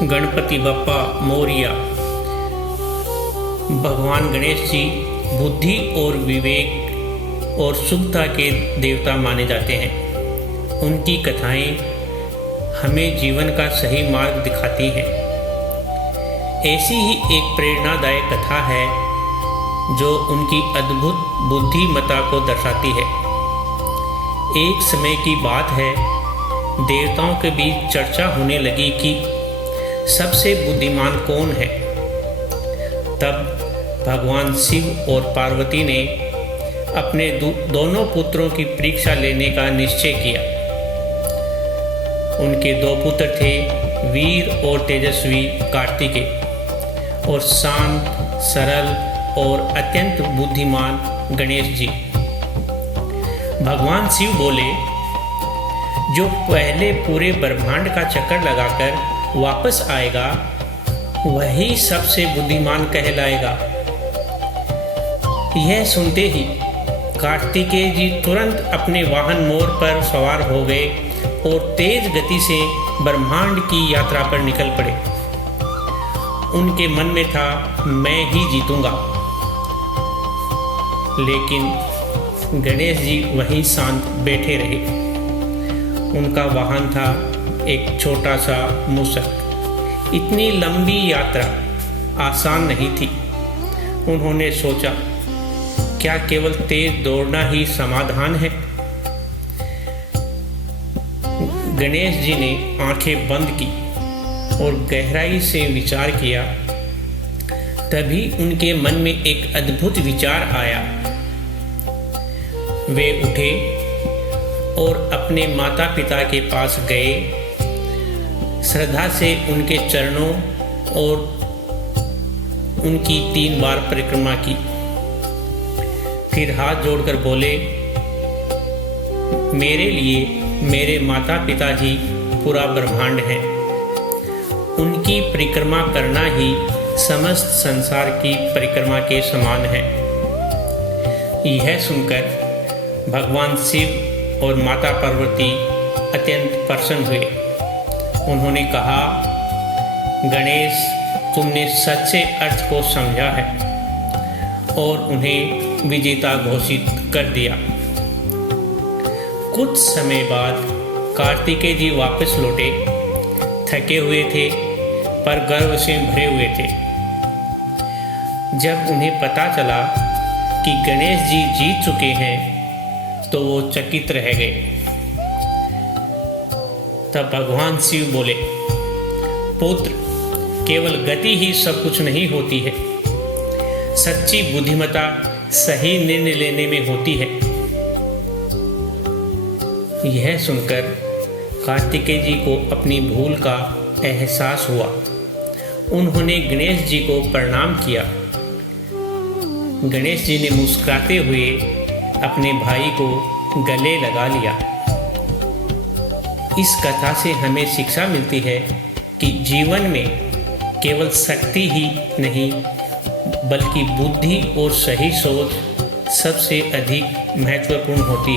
गणपति बप्पा मोरिया। भगवान गणेश जी बुद्धि और विवेक और शुद्धता के देवता माने जाते हैं। उनकी कथाएं हमें जीवन का सही मार्ग दिखाती हैं। ऐसी ही एक प्रेरणादायक कथा है जो उनकी अद्भुत बुद्धिमत्ता को दर्शाती है। एक समय की बात है, देवताओं के बीच चर्चा होने लगी कि सबसे बुद्धिमान कौन है। तब भगवान शिव और पार्वती ने अपने दोनों पुत्रों की परीक्षा लेने का निश्चय किया। उनके दो पुत्र थे, वीर और तेजस्वी कार्तिकेय और शांत, सरल और अत्यंत बुद्धिमान गणेश जी। भगवान शिव बोले, जो पहले पूरे ब्रह्मांड का चक्कर लगाकर वापस आएगा वही सबसे बुद्धिमान कहलाएगा। यह सुनते ही कार्तिकेय जी तुरंत अपने वाहन मोर पर सवार हो गए और तेज गति से ब्रह्मांड की यात्रा पर निकल पड़े। उनके मन में था, मैं ही जीतूंगा। लेकिन गणेश जी वहीं शांत बैठे रहे। उनका वाहन था एक छोटा सा मूषक। इतनी लंबी यात्रा आसान नहीं थी। उन्होंने सोचा, क्या केवल तेज दौड़ना ही समाधान है? गणेश जी ने आंखें बंद की और गहराई से विचार किया। तभी उनके मन में एक अद्भुत विचार आया। वे उठे और अपने माता पिता के पास गए, श्रद्धा से उनके चरणों और उनकी 3 बार परिक्रमा की। फिर हाथ जोड़कर बोले, मेरे लिए मेरे माता पिता ही पूरा ब्रह्मांड है। उनकी परिक्रमा करना ही समस्त संसार की परिक्रमा के समान है। यह सुनकर भगवान शिव और माता पार्वती अत्यंत प्रसन्न हुए। उन्होंने कहा, गणेश, तुमने सच्चे अर्थ को समझा है, और उन्हें विजेता घोषित कर दिया। कुछ समय बाद कार्तिकेय जी वापस लौटे। थके हुए थे पर गर्व से भरे हुए थे। जब उन्हें पता चला कि गणेश जी जीत चुके हैं तो वो चकित रह गए। तब भगवान शिव बोले, पुत्र, केवल गति ही सब कुछ नहीं होती है। सच्ची बुद्धिमत्ता सही निर्णय लेने में होती है। यह सुनकर कार्तिकेय जी को अपनी भूल का एहसास हुआ। उन्होंने गणेश जी को प्रणाम किया। गणेश जी ने मुस्कुराते हुए अपने भाई को गले लगा लिया। इस कथा से हमें शिक्षा मिलती है कि जीवन में केवल शक्ति ही नहीं बल्कि बुद्धि और सही सोच सबसे अधिक महत्वपूर्ण होती है।